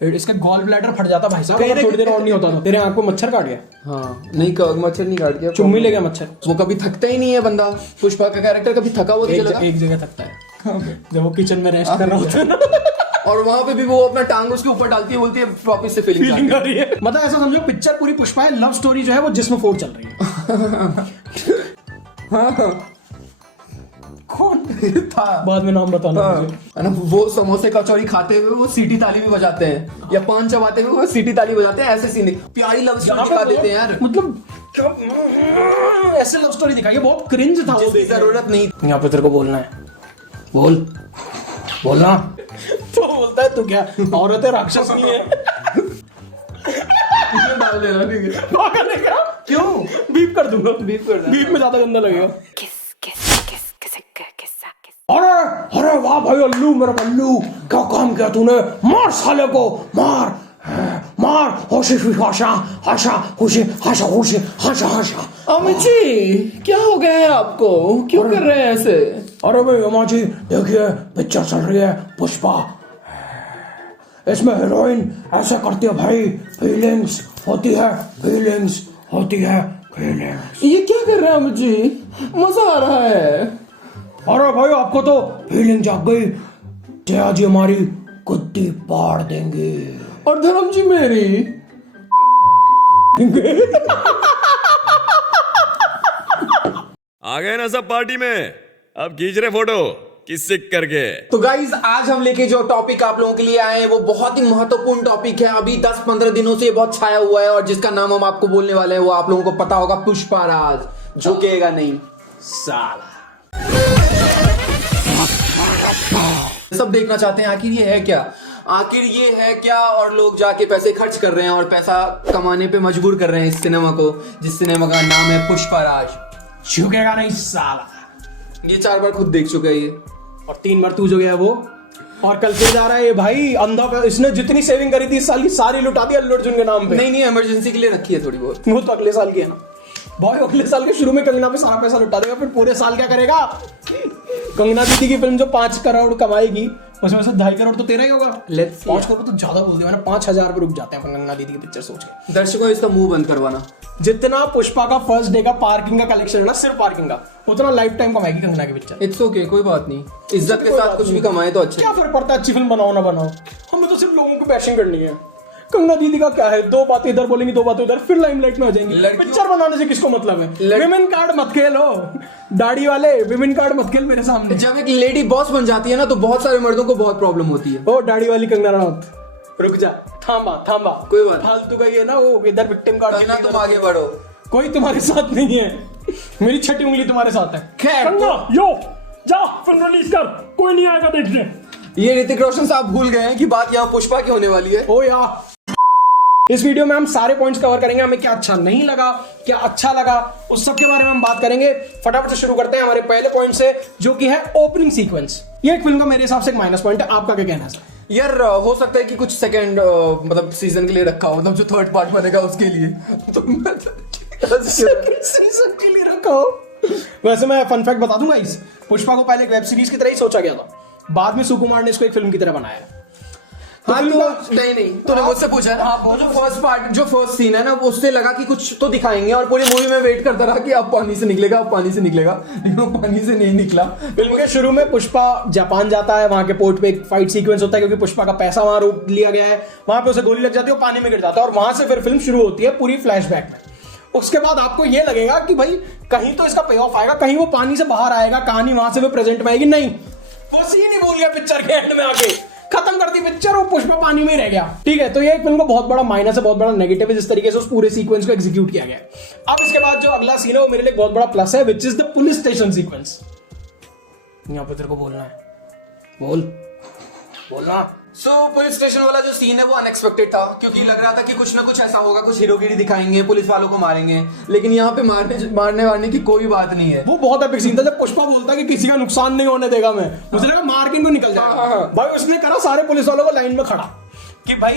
इसका gall bladder फट जाता भाई साहब, अगर थोड़ी देर और नहीं होता तो। तेरे आंख को मच्छर काट गया? हाँ नहीं, मच्छर नहीं काट गया, चुम्मी ले गया मच्छर। वो कभी थकता ही नहीं है बंदा। पुष्पा का कैरेक्टर कभी थका हुआ एक जगह थकता है जब वो किचन में रेस्ट कर रहा होता है ना, और वहां पे भी वो अपना टांग उसके ऊपर डालती है, बोलती है वापस से फीलिंग कर रही है। मतलब ऐसा समझो पिक्चर पूरी पुष्पा है, लव स्टोरी जो है वो जिस्म फोड़ चल रही है। हाँ कौन था बाद में नाम बताना मुझे। है ना, वो समोसे कचौरी खाते हुए वो सीटी ताली भी बजाते हैं, या पान चबाते हुए वो सीटी ताली बजाते हैं। ऐसे सीन प्यारी लव स्टोरी दिखा देते हैं यार, मतलब ऐसे लव स्टोरी दिखाई, बहुत क्रिंज था वो। जरूरत नहीं। यहाँ पे तेरे को बोलना है, बोलना। तो बोलता है तू क्या औरत है, राक्षस नहीं है। डाल देना, ठीक है। पागल है क्या? क्यों? बीप कर दूंगा, बीप में ज्यादा गंदा लगेगा। अरे वाह भाई अल्लू, मेरा बल्लू, क्या काम किया तूने, मार साले को, मार होशी हाशा हाशा होशी हाशा होशी हाशा हाशा। अमित जी क्या हो गया है आपको, क्यों कर रहे हैं ऐसे? अरे भाई अम्मा जी देखिए पिक्चर चल रही है पुष्पा, इसमें हीरोइन ऐसा करती है भाई, फीलिंग्स होती है। ये क्या कर रहे हैं अमित जी, मजा आ रहा है। अरे भाई आपको तो फीलिंग जाग गई, जया जी हमारी कुत्ती पाड़ देंगे। और धर्म जी मेरी। आ गए ना सब पार्टी में, अब खींच रहे फोटो किस करके। तो गाइज आज हम लेके जो टॉपिक आप लोगों के लिए आए हैं वो बहुत ही महत्वपूर्ण टॉपिक है। अभी 10-15 दिनों से ये बहुत छाया हुआ है, और जिसका नाम हम आपको बोलने वाले हैं वो आप लोगों को पता होगा, पुष्पा राज। झुकेगा नहीं साला। सब देखना चाहते हैं आखिर ये है क्या, और लोग जाके पैसे खर्च कर रहे हैं और पैसा कमाने पे मजबूर कर रहे हैं इस सिनेमा को, जिस सिनेमा का नाम है पुष्पा राज। झुकेगा नहीं साला। ये 4 बार खुद देख चुका है ये, और 3 बार तू जो गया वो, और कल से जा रहा है ये भाई अंधा का। इसने जितनी सेविंग करी थी इस साल की सारी लुटा दी अल्लू अर्जुन के नाम पे। नहीं इमरजेंसी के लिए रखी है थोड़ी बहुत। वो तो अगले साल की है ना भाई, अगले साल के शुरू में कंगना पे सारा पैसा लुटा देगा, फिर पूरे साल क्या करेगा? कंगना दीदी की फिल्म जो 5 करोड़ कमाएगी उसमें से 2.5 करोड़ तो तेरा ही होगा। 5 करोड़ तो ज्यादा बोल दिया मैंने, 5,000 पे रुक जाते हैं कंगना दीदी की पिक्चर सोच के। दर्शकों इसका मुंह बंद करवाना। जितना पुष्पा का फर्स्ट डे का पार्किंग का कलेक्शन है ना, सिर्फ पार्किंग का, उतना लाइफ टाइम कमाएगी कंगना की पिक्चर। इट्स ओके, कोई बात नहीं, इज्जत के साथ कुछ भी कमाए तो अच्छा। क्या फर्क पड़ता है अच्छी फिल्म बनाओ ना बनाओ, हमें तो सिर्फ लोगों को बैशिंग करनी है। कंगना दीदी का क्या है, 2 बातें इधर बोलेंगी 2 बातें उधर, फिर लाइमलाइट में आ जाएंगी। पिक्चर बनाने से किसको मतलब है? विमेन कार्ड मत खेलो, दाढ़ी वाले विमेन कार्ड मत खेल मेरे सामने। जब एक लेडी बॉस बन जाती है ना तो बहुत सारे मर्दों को बहुत प्रॉब्लम होती है। ओ दाढ़ी वाली कंगना रनौत, रुक जा, थामा कोई बात फालतू का ये ना, वो इधर विक्टिम कार्ड। तुम आगे बढ़ो, कोई तुम्हारे साथ नहीं है, मेरी छठी उंगली तुम्हारे साथ है। खैर यो जा फिल्म रिलीज कर, कोई नहीं आएगा देखने। ये ऋतिक रोशन साहब भूल गए हैं कि बात यहाँ पुष्पा की होने वाली है। ओ यार इस वीडियो में हम सारे पॉइंट्स कवर करेंगे, हमें क्या अच्छा नहीं लगा, क्या अच्छा लगा, उस सब के बारे में हम बात करेंगे। फटाफट से शुरू करते हैं हमारे पहले पॉइंट से, जो कि है ओपनिंग सीक्वेंस। ये एक फिल्म का मेरे हिसाब से एक माइनस पॉइंट है, आपका क्या कहना है? यार हो सकता है कि कुछ सेकंड मतलब सीजन के लिए रखा हो, मतलब जो 3rd पार्ट बनेगा उसके लिए। तो सीजन के लिए रखा हो। वैसे मैं फन फैक्ट बता दूंगा, इस पुष्पा को पहले एक वेब सीरीज की तरह ही सोचा गया था, बाद में सुकुमार ने इसको एक फिल्म की तरह बनाया। हाँ तो नहीं तूने मुझसे पूछा। हाँ जो फर्स्ट सीन है ना उससे लगा कि कुछ तो दिखाएंगे, और पूरी मूवी में वेट करता रहा कि अब पानी से निकलेगा, लेकिन वो पानी से नहीं निकला। फिल्म के शुरू में पुष्पा जापान जाता है, वहां के पोर्ट पे एक फाइट सीक्वेंस होता है क्योंकि पुष्पा का पैसा वहां रोक लिया गया है, वहां पे उसे गोली लग जाती है, वो पानी में गिर जाता है, और वहां से फिर फिल्म शुरू होती है पूरी फ्लैशबैक में। उसके बाद आपको ये लगेगा कि भाई कहीं तो इसका पे ऑफ आएगा, कहीं वो पानी से बाहर आएगा, कहानी वहां से वो प्रेजेंट में आएगी। नहीं, वो सीन ही भूल गया पिक्चर के एंड में आके, खत्म कर दी पिक्चर, वो पुष्पा पानी में ही रह गया। ठीक है, तो ये एक फिल्म का बहुत बड़ा माइनस है, बहुत बड़ा नेगेटिव है, जिस तरीके से उस पूरे सीक्वेंस को एग्जीक्यूट किया गया। अब इसके बाद जो अगला सीन है वो मेरे लिए बहुत बड़ा प्लस है, which is the police station sequence. यहाँ पे तेरे को बोलना है, बोलना। सो पुलिस स्टेशन वाला जो सीन है वो अनएक्सपेक्टेड था, क्योंकि लग रहा था कि कुछ ना कुछ ऐसा होगा, कुछ हीरोगिरी दिखाएंगे, पुलिस वालों को मारेंगे, लेकिन यहाँ पे मारने वारने की कोई बात नहीं है। वो बहुत एपिक सीन था जब पुष्पा बोलता है कि किसी का नुकसान नहीं होने देगा मैं, मुझे लगा मार के इनको निकल जाएगा। भाई उसने करा सारे पुलिस वालों को लाइन में खड़ा कि भाई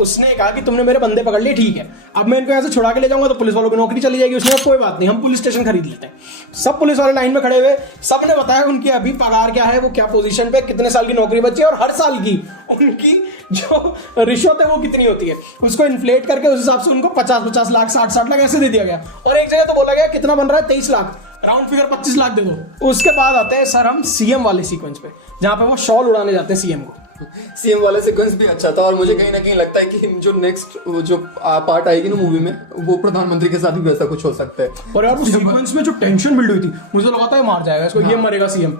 उसने कहा कि तुमने मेरे बंदे पकड़ लिए, ठीक है, अब मैं इनको यहाँ से छुड़ा के ले जाऊंगा तो पुलिस वालों की नौकरी चली जाएगी। उसने कहा कोई बात नहीं, हम पुलिस स्टेशन खरीद लेते हैं। सब पुलिस वाले लाइन में खड़े हुए, सबने बताया उनकी अभी पगार क्या है, वो क्या पोजीशन पे, कितने साल की नौकरी बची है और हर साल की उनकी जो रिश्वत है वो कितनी होती है, उसको इन्फ्लेट करके उस हिसाब से उनको 50-50 लाख 60-60 लाख ऐसे दे दिया गया। और एक जगह तो बोला गया कितना बन रहा है 23 लाख, राउंड फिगर 25 लाख दे दो। उसके बाद आते हैं सर हम सीएम वाले सीक्वेंस पे, जहां पे वो शॉल उड़ाने जाते हैं सीएम को। सीएम वाला सीक्वेंस भी अच्छा था और मुझे कहीं ना कहीं लगता है कि जो नेक्स्ट जो पार्ट आएगी ना मूवी में, वो प्रधानमंत्री के साथ भी वैसा कुछ हो सकता है। और यार उस सीक्वेंस में जो टेंशन बिल्ड हुई थी, मुझे लगा था ये मार जाएगा इसको, ये मरेगा सीएम।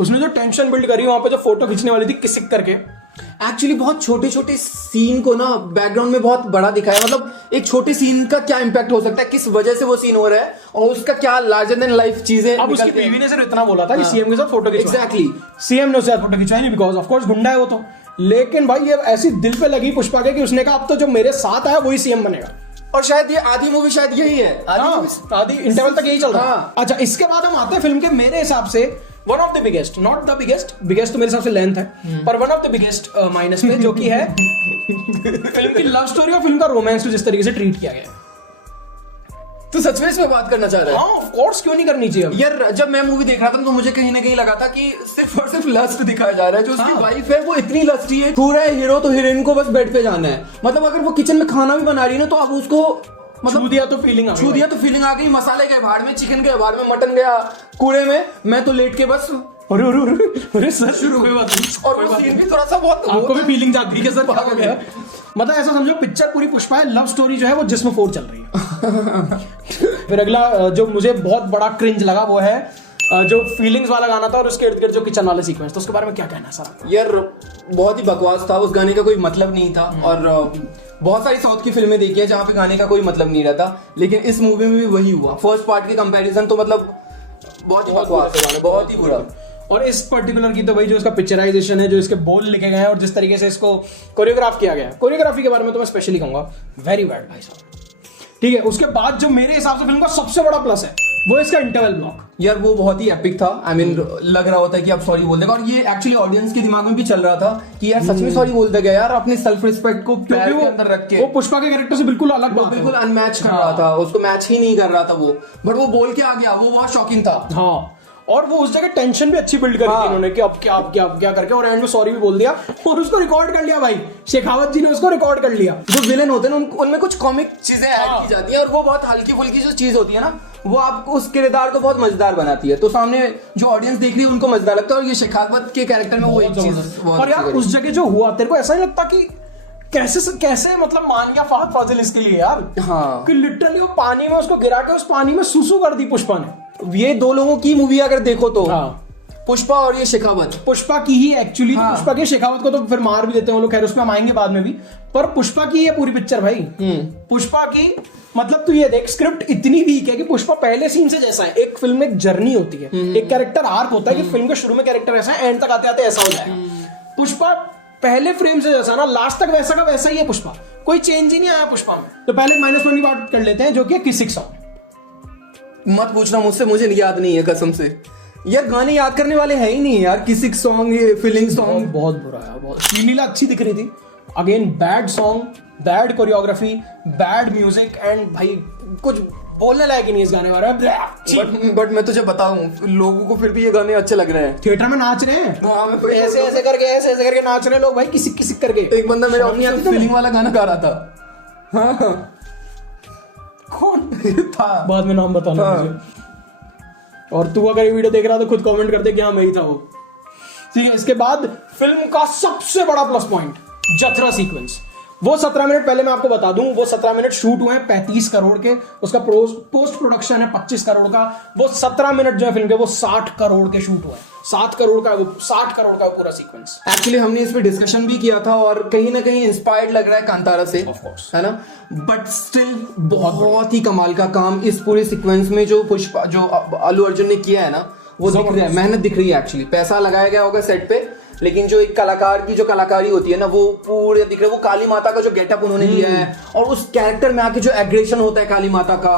उसने जो टेंशन बिल्ड करी वहां पे, जो फोटो खींचने वाली थी किसिक करके, एक्चुअली बहुत छोटे छोटे सीन को ना बैकग्राउंड में बहुत बड़ा दिखाया। मतलब एक छोटे सीन का क्या इम्पैक्ट हो सकता है, किस वजह से वो सीन हो रहा है और उसका क्या लार्जर देन लाइफ चीजें। अब उसकी बीवी ने सिर्फ इतना बोला था कि सीएम के साथ फोटो खिंचवाएं। एग्जैक्टली, सीएम ने उसके साथ फोटो खिंचवाई नहीं, बिकॉज ऑफ कोर्स गुंडा है वो तो। लेकिन भाई ये ऐसी दिल पे लगी पुष्पा के कि उसने कहा अब तो जो मेरे साथ आया वही सीएम बनेगा। और शायद ये आधी मूवी शायद यही है, आधी इंटरवल तक यही चल रहा है। अच्छा, इसके बाद हम आते हैं फिल्म के मेरे हिसाब से one of the biggest, not the biggest, biggest तो मेरे हिसाब से लेंथ है, पर one of the biggest minus पे, जो कि है फिल्म की लव स्टोरी और फिल्म का रोमांस को जिस तरीके से ट्रीट किया गया है। तो सच में इसमें बात करना चाह रहा है? हाँ, ऑफ कोर्स, क्यों नहीं करनी चाहिए यार। जब मैं मूवी देख रहा था तो मुझे कहीं ना कहीं लगा था कि सिर्फ और सिर्फ लस्ट दिखाया जा रहा है। जो उसकी वाइफ है वो इतनी लस्टी है, पूरा हीरो तो हीरोइन को बस बेड पे जाना है। मतलब अगर वो किचन में खाना भी बना रही है ना, तो अब उसको मतलब छू दिया तो फीलिंग आ गई। मसाले गए भाड़ में, चिकन गए भाड़ में, मटन गया कूड़े में, मैं तो लेट के बस अरे सर शुरू हुई बात। और वो सीन भी थोड़ा सा बहुत आपको भी फीलिंग जाग गई कि सर क्या हो गया। मतलब ऐसा समझो पिक्चर पूरी पुष्पा है, लव स्टोरी जो है वो जिस्म फोड़ चल रही है। फिर अगला जो मुझे बहुत बड़ा क्रिंज लगा वो है जो फीलिंग्स वाला गाना था और उसके इर्द गिर्द जो किचन वाला सीक्वेंस था, उसके बारे में क्या कहना है सर? यार बहुत ही बकवास था, उस गाने का कोई मतलब नहीं था। और बहुत सारी साउथ की फिल्में देखी है जहाँ पे गाने का कोई मतलब नहीं रहता, लेकिन इस मूवी में भी वही हुआ। फर्स्ट पार्ट के कंपैरिजन तो मतलब बहुत ही बकवास है, बहुत ही बुरा। और इस पर्टिकुलर की तो भाई जो इसका पिक्चराइजेशन है, जो इसके बोल लिखे गए हैं और जिस तरीके से इसको कोरियोग्राफ किया गया है, कोरियोग्राफी के बारे में तो मैं स्पेशली कहूंगा वेरी बैड भाई साहब। ठीक है, उसके बाद जो मेरे हिसाब से फिल्म का सबसे बड़ा प्लस है वो इसका इंटरवल ब्लॉक। यार वो बहुत ही एपिक था। आई मीन लग रहा होता है कि आप सॉरी बोल देगा, और ये एक्चुअली ऑडियंस के दिमाग में भी चल रहा था कि यार सच में सॉरी बोल देगा यार, अपने सेल्फ रिस्पेक्ट को पैर के अंदर रख के। वो पुष्पा के कैरेक्टर से बिल्कुल अलग बात है, बिल्कुल अनमैच कर रहा था, उसको मैच ही नहीं कर रहा था वो, बट वो बोल के आ गया, वो बहुत शॉकिंग था। हाँ, और वो उस जगह टेंशन भी अच्छी बिल्ड करी थी इन्होंने कि अब क्या करके, और एंड में सॉरी भी बोल दिया और उसको रिकॉर्ड कर लिया भाई, शेखावत जी ने उसको रिकॉर्ड कर लिया। जो विलेन होते हैं उनमें कुछ कॉमिक चीजें ऐड की जाती हैं और वो बहुत हल्की फुल्की जो चीज होती है ना, वो आपको उस किरदार को बहुत मजेदार बनाती है। तो सामने जो ऑडियंस देख रही है उनको मजेदार लगता है, और ये शेखावत के कैरेक्टर में वो एक चीज। और यार उस जगह जो हुआ, तेरे को ऐसा नहीं लगता कि कैसे मतलब मान गया फहद फाजिल इसके लिए यार? हाँ, कि लिटरली वो पानी में उसको गिरा के उस पानी में सुसु कर दी पुष्पा ने। ये दो लोगों की मूवी अगर देखो तो हाँ, पुष्पा और ये शेखावत, पुष्पा की ही एक्चुअली। हाँ, पुष्पा के शेखावत को तो फिर मार भी देते हैं वो लोग, खैर उसमें हम आएंगे बाद में भी, पर पुष्पा की ये पूरी पिक्चर भाई। पुष्पा की मतलब तू ये देख, स्क्रिप्ट इतनी वीक है कि पुष्पा पहले सीन से जैसा है। एक फिल्म में एक जर्नी होती है, एक कैरेक्टर आर्क होता है कि फिल्म के शुरू में कैरेक्टर ऐसा है, एंड तक आते आते ऐसा हो जाएगा। पुष्पा पहले फ्रेम से जैसा ना लास्ट तक वैसा का वैसा ही है पुष्पा, कोई चेंज ही नहीं आया पुष्पा में। तो पहले -1 की बात कर लेते हैं जो कि किसिक सॉन्ग। मत पूछना मुझसे, मुझे याद नहीं है कसम से। यार गाने याद करने वाले हैं ही नहीं यार। किसिक सॉन्ग, ये फीलिंग सॉन्ग बहुत बुरा है, बहुत। नीला अच्छी दिख रही थी, again bad song, bad choreography, bad music, and भाई कुछ बोलने लायक ही नहीं इस गाने बारे में। बट मैं तुझे बताऊं, लोगों को फिर भी ये गाने अच्छे लग रहे हैं। थिएटर में नाच रहे हैं, ऐसे करके नाच रहे हैं लोग भाई, किसिक किसिक करके। एक बंदा मेरे अपनी फीलिंग वाला गाना गा रहा था। हाँ, कौन था? बाद में नाम बताना मुझे। और तू अगर ये वीडियो देख रहा तो खुद कमेंट कर दे कि हाँ मैं ही था वो। ठीक है, इसके बाद फिल्म का सबसे बड़ा प्लस पॉइंट जथरा सीक्वेंस। वो 17 मिनट, पहले मैं आपको बता दूं, वो 17 मिनट शूट हुए हैं 35 करोड़ के, उसका पोस्ट प्रोडक्शन है 25 करोड़ का। वो 17 मिनट जो है फिल्म के वो 60 करोड़ के शूट हुए हैं। 60 करोड़ का पूरा सीक्वेंस। एक्चुअली हमने इस पे डिस्कशन भी किया था और कहीं ना कहीं इंस्पायर्ड लग रहा है कांतारा से, ऑफ कोर्स, है ना, बट स्टिल बहुत ही कमाल का काम इस पूरे सीक्वेंस में जो पुष्पा, जो अल्लू अर्जुन ने किया है ना, वो दिख रहा है, मेहनत दिख रही है। एक्चुअली पैसा लगाया गया होगा सेट पे, लेकिन जो एक कलाकार की जो कलाकारी होती है ना, वो पूरे दिख रहे, वो काली माता का जो गेटअप उन्होंने लिया है और उस कैरेक्टर में आके जो एग्रेशन होता है काली माता का,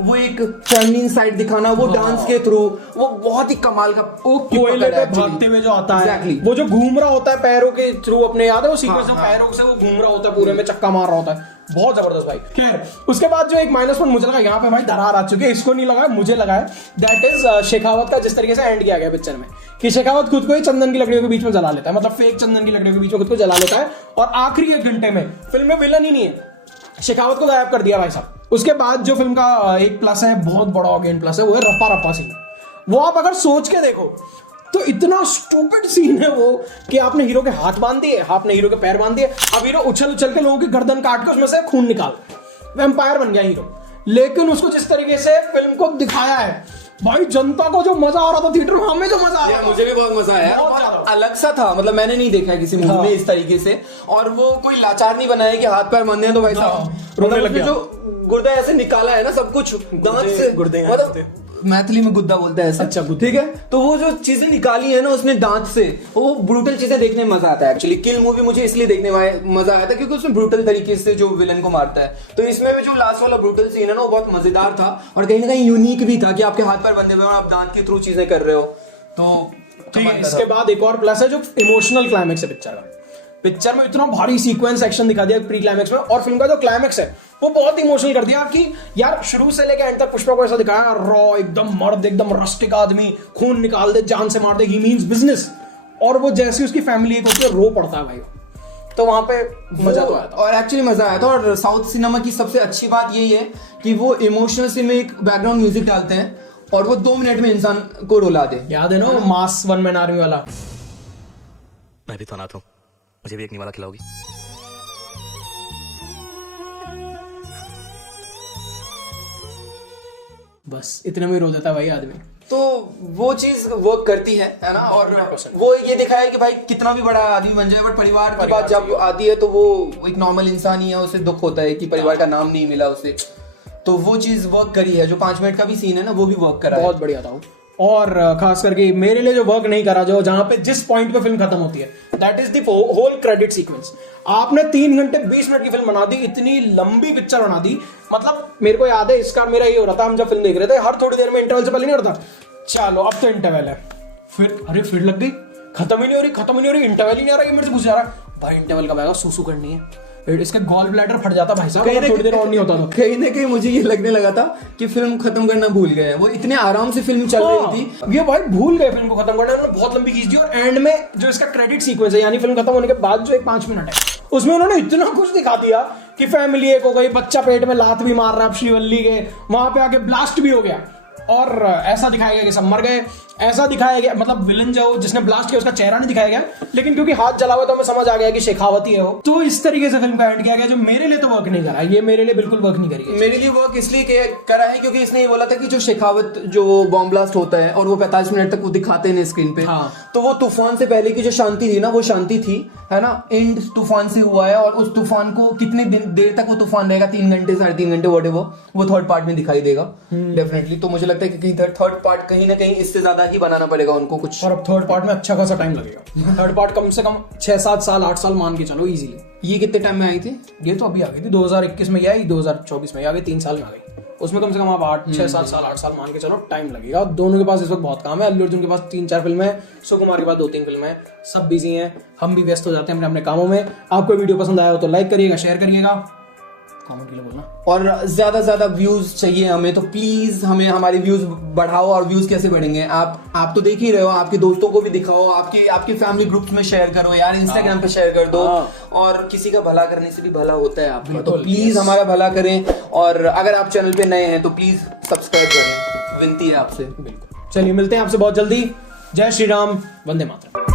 वो एक फेमिनिन साइड दिखाना, वो डांस के थ्रू, वो बहुत ही कमाल का। वो कोयले पे भागते हुए जो आता है, वो जो घूम रहा होता है पैरों के थ्रू, अपने याद है वो सीक्वेंस में पैरों से वो घूम रहा होता है, पूरे में चक्का मार रहा होता है, बहुत जबरदस्त भाई। खैर उसके बाद जो एक माइनस पॉइंट मुझे लगा, यहाँ पे भाई दरार आ चुकी है, इसको नहीं लगा, मुझे लगा है, दैट इज शेखावत का जिस तरीके से एंड किया गया पिक्चर में, कि शेखावत खुद को ही चंदन की लकड़ियों के बीच में जला लेता है, मतलब फेक चंदन की लकड़ियों के बीच में खुद को जला लेता है, और आखिरी 1 घंटे में फिल्म में विलन ही नहीं है, शेखावत को गायब कर दिया भाई साहब। उसके बाद जो फिल्म का एक प्लस है, बहुत बड़ा ऑर्गेन प्लस है, वो है रप्पा रप्पा सीन। वो आप अगर सोच के देखो तो इतना स्टूपिड सीन है वो, कि आपने हीरो के हाथ बांध दिए, आपने हीरो के पैर बांध दिए, अब हीरो उछल उछल के लोगों की गर्दन काट के उसमें से खून निकाल, वैम्पायर बन गया हीरो। लेकिन उसको जिस तरीके से फिल्म को दिखाया है भाई, जनता को जो मजा आ रहा था थिएटर में, हमें जो मजा आ रहा था, मुझे भी बहुत मजा आया, बहुत अलग सा था, मतलब मैंने नहीं देखा है किसी मूवी में इस तरीके से, और वो कोई लाचार नहीं बनाया कि हाथ पैर बंधे हैं तो भाई साहब रोने लग गया, जो गुर्दा ऐसे निकाला है ना सब कुछ दांत से, मतलब मैथिली में गुद्दा बोलता है ऐसा, अच्छा ठीक है, तो वो जो चीजें निकाली है ना उसने दांत से, वो ब्रूटल चीजें देखने में मजा आता है। एक्चुअली किल मूवी मुझे इसलिए देखने में मजा आया था क्योंकि उसमें ब्रूटल तरीके से जो विलन को मारता है, तो इसमें भी जो लास्ट वाला ब्रूटल सीन है ना वो बहुत मजेदार था और कहीं ना कहीं यूनिक भी था कि आपके हाथ पैर बंधे हुए और आप दांत के थ्रू चीजें कर रहे हो। तो ठीक है, इसके बाद एक और प्लस है जो इमोशनल क्लाइमेक्स है पिक्चर का। पिक्चर में इतना भारी सीक्वेंस एक्शन दिखा दिया प्री क्लाइमेक्स में, और फिल्म का जो क्लाइमेक्स है वो बहुत इमोशनल कर दिया कि यार शुरू से लेकर एंड तक पुष्पा को ऐसा दिखाया, रॉ एकदम मर्द, एकदम रस्टिक आदमी, खून निकाल दे, जान से मार दे, ही मींस बिजनेस, और वो जैसे उसकी फैमिली एक होती है रो पड़ता है भाई, तो वहां पे मजा तो आया था। और एक्चुअली मजा आया था। और साउथ सिनेमा की सबसे अच्छी बात यही है कि वो इमोशनल सीन में एक बैकग्राउंड म्यूजिक डालते हैं और वो 2 मिनट में इंसान को रुला दे। याद है ना वो मास 1 मैन आर्मी वाला, मैं भी तो अनाथ हूँ, मुझे भी एक निवाला खिलाओगी? बस इतने में रो देता भाई आदमी। तो वो चीज वर्क करती है ना, और वो ये दिखाया है कि भाई कितना भी बड़ा आदमी बन जाए बट परिवार की बात जब आती है तो वो एक नॉर्मल इंसान ही है, उसे दुख होता है कि परिवार का नाम नहीं मिला उसे, तो वो चीज वर्क करी है। जो 5 मिनट का भी सीन है ना वो भी वर्क करा है, बहुत बढ़िया था वो। और खास करके मेरे लिए जो वर्क नहीं करा, जो जहां पे जिस पॉइंट पे फिल्म खत्म होती है, that is the whole credit sequence. आपने 3 घंटे 20 मिनट की फिल्म बना दी, इतनी लंबी पिक्चर बना दी, मतलब मेरे को याद है इसका मेरा ये हो रहा था, हम जब फिल्म देख रहे थे हर थोड़ी देर में इंटरवल से पहले नहीं होता, चलो अब तो इंटरवल है, फिर अरे फिर लग गई, खत्म ही नहीं हो रही, इंटरवल ही नहीं आ रहा, ये मेरे से पूछ जा रहा भाई इंटरवल कब आएगा, सूसू करनी है, इसका गॉल ब्लैडर फट जाता भाई साहब, थोड़ी देर और नहीं होता था। कहीं ना कहीं मुझे ये लगने लगा था कि फिल्म खत्म करना भूल गए, वो इतने आराम से फिल्म चल रही थी, ये भाई भूल गए फिल्म को खत्म करना, उन्होंने बहुत लंबी खींच दी, और एंड में जो इसका क्रेडिट सीक्वेंस है, यानी फिल्म खत्म होने के बाद जो एक 5 मिनट है, उसमें उन्होंने इतना कुछ दिखा दिया कि फैमिली एक हो गई, बच्चा पेट में लात भी मार रहा है श्रीवल्ली के, वहां पे आके ब्लास्ट भी हो गया, और ऐसा दिखाया गया कि सब मर गए, ऐसा दिखाया गया, मतलब विलन जो जिसने ब्लास्ट किया उसका चेहरा नहीं दिखाया गया, लेकिन क्योंकि हाथ जला हुआ तो हमें समझ आ गया कि शेखावती है वो, तो इस तरीके से फिल्म का एंड किया गया, जो मेरे लिए तो वर्क नहीं करा, ये मेरे लिए बिल्कुल वर्क नहीं करी। मेरे लिए वर्क इसलिए करा है क्योंकि इसने ये बोला था कि जो शेखावत जो बॉम्ब ब्लास्ट होता है और वो 45 मिनट तक वो दिखाते हैं स्क्रीन पे, तो वो तूफान से पहले की जो शांति थी ना, वो शांति थी, है ना, एंड तूफान से हुआ है, और उस तूफान को कितने देर तक वो तूफान रहेगा, 3 घंटे 3.5 घंटे व्हाटएवर, वो थर्ड पार्ट में दिखाई देगा डेफिनेटली। तो मुझे लगता है कि थर्ड पार्ट कहीं ना कहीं इससे ज्यादा ही बनाना पड़ेगा उनको कुछ, और अब थर्ड पार्ट में अच्छा खासा टाइम लगेगा, थर्ड पार्ट कम से कम 6-7 साल 8 साल मान के चलो इजीली। ये कितने टाइम में आई थी? ये तो अभी आ गई थी 2021 में, आई 2024 में आ गई, 3 साल में आ गई, उसमें कम से कम आप 6-7 साल 8 साल मान के चलो टाइम लगेगा। दोनों के पास इस वक्त बहुत काम है, अल्लू अर्जुन के पास 3-4 फिल्में हैं, सुकुमार के पास 2-3 फिल्में हैं, सब बिजी हैं, हम भी व्यस्त हो जाते हैं अपने कामों में। आपको वीडियो पसंद आया हो तो लाइक करिएगा, शेयर करिएगा, कमेंट के लिए बोलना, और ज्यादा व्यूज चाहिए हमें, तो प्लीज हमें हमारे व्यूज बढ़ाओ। और व्यूज कैसे बढ़ेंगे, आप तो देख ही रहे हो, आपके दोस्तों को भी दिखाओ, आपके फैमिली ग्रुप्स में शेयर करो यार, इंस्टाग्राम पे शेयर कर दो, और किसी का भला करने से भी भला होता है आपका, तो प्लीज हमारा भला करें। और अगर आप चैनल पे नए हैं तो प्लीज सब्सक्राइब करें, विनती है आपसे। बिल्कुल। चलिए मिलते हैं आपसे बहुत जल्दी, जय श्री राम, वंदे मातरम।